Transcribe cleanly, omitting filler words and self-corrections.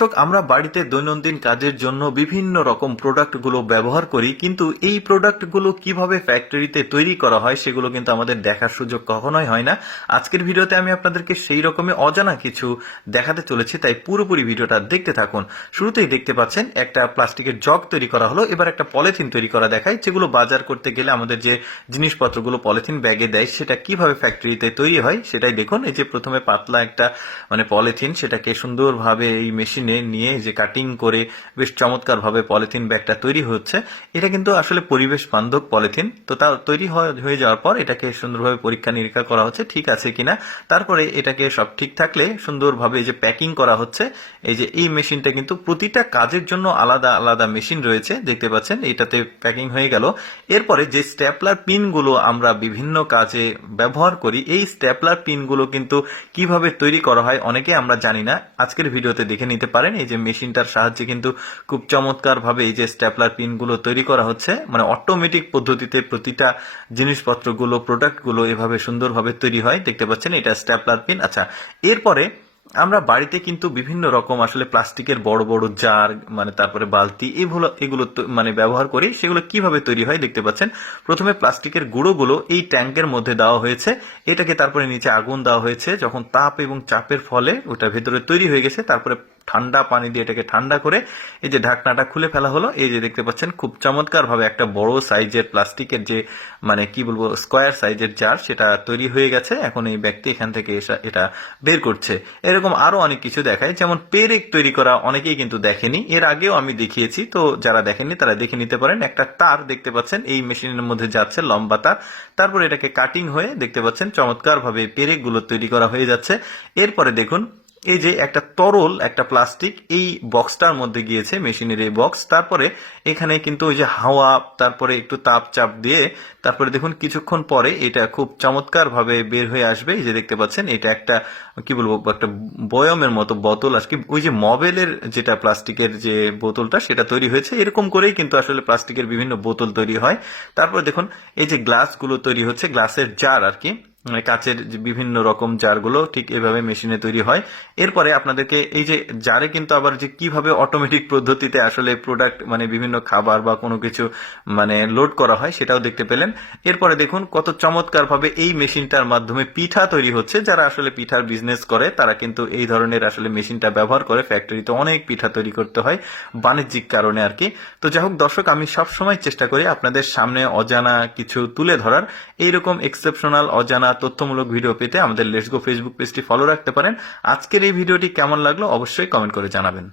দর্শক, আমরা বাড়িতে দৈনন্দিন কাজের জন্য বিভিন্ন রকম প্রোডাক্টগুলো ব্যবহার করি, কিন্তু এই প্রোডাক্টগুলো কিভাবে ফ্যাক্টরিতে তৈরি করা হয় সেগুলো কিন্তু আমাদের দেখার সুযোগ কখনোই হয় না। আজকের ভিডিওতে আমি আপনাদেরকে সেই রকমই অজানা কিছু দেখাতে চলেছি, তাই পুরোপুরি ভিডিওটা দেখতে থাকুন। শুরুতেই দেখতে পাচ্ছেন একটা প্লাস্টিকের জগ তৈরি করা হলো। এবার একটা পলিথিন তৈরি করা দেখায়, যেগুলো বাজার করতে গেলে আমাদের যে জিনিসপত্রগুলো পলিথিন ব্যাগে দেয় সেটা কিভাবে ফ্যাক্টরিতে তৈরি হয় সেটাই দেখুন। এই যে প্রথমে পাতলা একটা পলিথিন, সেটাকে সুন্দরভাবে এই মেশিনে নিয়ে যে কাটিং করে বেশ চমৎকারভাবে পলিথিন ব্যাগটা তৈরি হচ্ছে। এটা কিন্তু আসলে পরিবেশ বান্ধব পলিথিন। তো তা তৈরি হয়ে যাওয়ার পর এটাকে সুন্দরভাবে পরীক্ষা নিরীক্ষা করা হচ্ছে ঠিক আছে কিনা। তারপরে এটাকে সব ঠিক থাকলে সুন্দরভাবে যে প্যাকিং করা হচ্ছে। এই মেশিনটা কিন্তু প্রতিটা কাজের জন্য আলাদা আলাদা মেশিন রয়েছে, দেখতে পাচ্ছেন। এটাতে প্যাকিং হয়ে গেল। এরপরে যে স্ট্যাপলার পিনগুলো আমরা বিভিন্ন কাজে ব্যবহার করি, এই স্ট্যাপলার পিনগুলো কিন্তু কিভাবে তৈরি করা হয় অনেকে আমরা জানি না। আজকের ভিডিওতে দেখে নিতে পারেন। এই যে মেশিনটার সাহায্যে কিন্তু খুব চমৎকার ভাবে এই যে স্ট্যাপলার পিনগুলো তৈরি করা হচ্ছে, অটোমেটিক পদ্ধতিতে প্রতিটা জিনিসপত্রগুলো প্রোডাক্টগুলো এভাবে সুন্দরভাবে তৈরি হয়, দেখতে পাচ্ছেন। এটা স্ট্যাপলার পিন। আচ্ছা, এরপরে আমরা বাড়িতে কিন্তু বিভিন্ন রকম আসলে প্লাস্টিকের বড় বড় জার, তারপরে বালতি, এগুলো ব্যবহার করি। সেগুলো কিভাবে তৈরি হয় দেখতে পাচ্ছেন। প্রথমে প্লাস্টিকের গুঁড়োগুলো এই ট্যাঙ্কের মধ্যে দেওয়া হয়েছে, এটাকে তারপরে নিচে আগুন দেওয়া হয়েছে। যখন তাপ এবং চাপের ফলে ওটা ভেতরে তৈরি হয়ে গেছে, তারপরে ঠান্ডা পানি দিয়ে এটাকে ঠান্ডা করে এই যে ঢাকনাটা খুলে ফেলা হলো। এই যে দেখতে পাচ্ছেন খুব চমৎকার ভাবে একটা বড় সাইজের প্লাস্টিকের যে স্কোয়ার সাইজের জার, সেটা তৈরি হয়ে গেছে। এখন এই ব্যক্তি এখান থেকে এটা বের করছে। এরকম আরো অনেক কিছু দেখায়, যেমন পেরেক তৈরি করা অনেকেই কিন্তু দেখেনি, এর আগেও আমি দেখিয়েছি। তো যারা দেখেননি তারা দেখে নিতে পারেন। একটা তার দেখতে পাচ্ছেন এই মেশিনের মধ্যে যাচ্ছে, লম্বা তার। তারপর এটাকে কাটিং হয়ে দেখতে পাচ্ছেন চমৎকার ভাবে পেরেক গুলো তৈরি করা হয়ে যাচ্ছে। এরপরে দেখুন এই যে একটা তরল একটা প্লাস্টিক এই বক্সটার মধ্যে গিয়েছে, মেশিনের এই বক্স। তারপরে এখানে কিন্তু ওই যে হাওয়া, তারপরে একটু তাপ চাপ দিয়ে তারপরে দেখুন কিছুক্ষণ পরে এটা খুব চমৎকার ভাবে বের হয়ে আসবে। এই যে দেখতে পাচ্ছেন এটা একটা একটা বয়মের মতো বোতল, আজকে ওই যে মবেলের যেটা প্লাস্টিকের যে বোতলটা সেটা তৈরি হয়েছে। এরকম করেই কিন্তু আসলে প্লাস্টিকের বিভিন্ন বোতল তৈরি হয়। তারপরে দেখুন এই যে গ্লাসগুলো তৈরি হচ্ছে, গ্লাসের জার আর কি, কাচের যে বিভিন্ন রকম জারগুলো ঠিক এভাবে মেশিনে তৈরি হয়। এরপরে আপনাদেরকে এই যে জারে কিন্তু আবার যে কিভাবে অটোমেটিক পদ্ধতিতে আসলে প্রোডাক্ট বিভিন্ন খাবার বা কোনো কিছু লোড করা হয় সেটাও দেখতে পেলেন। এরপরে দেখুন কত চমৎকার ভাবে এই মেশিনটার মাধ্যমে পিঠা তৈরি হচ্ছে। যারা আসলে পিঠার বিজনেস করে তারা কিন্তু এই ধরনের আসলে মেশিনটা ব্যবহার করে। ফ্যাক্টরিতে অনেক পিঠা তৈরি করতে হয় বাণিজ্যিক কারণে আর কি। তো যাই হোক দর্শক, আমি সবসময় চেষ্টা করি আপনাদের সামনে অজানা কিছু তুলে ধরার। এইরকম এক্সেপশনাল অজানা তথ্যমূলক ভিডিও পেতে আমাদের লেটস গো ফেসবুক পেজটি ফলো রাখতে পারেন। আজকের এই ভিডিওটি কেমন লাগলো অবশ্যই কমেন্ট করে জানাবেন।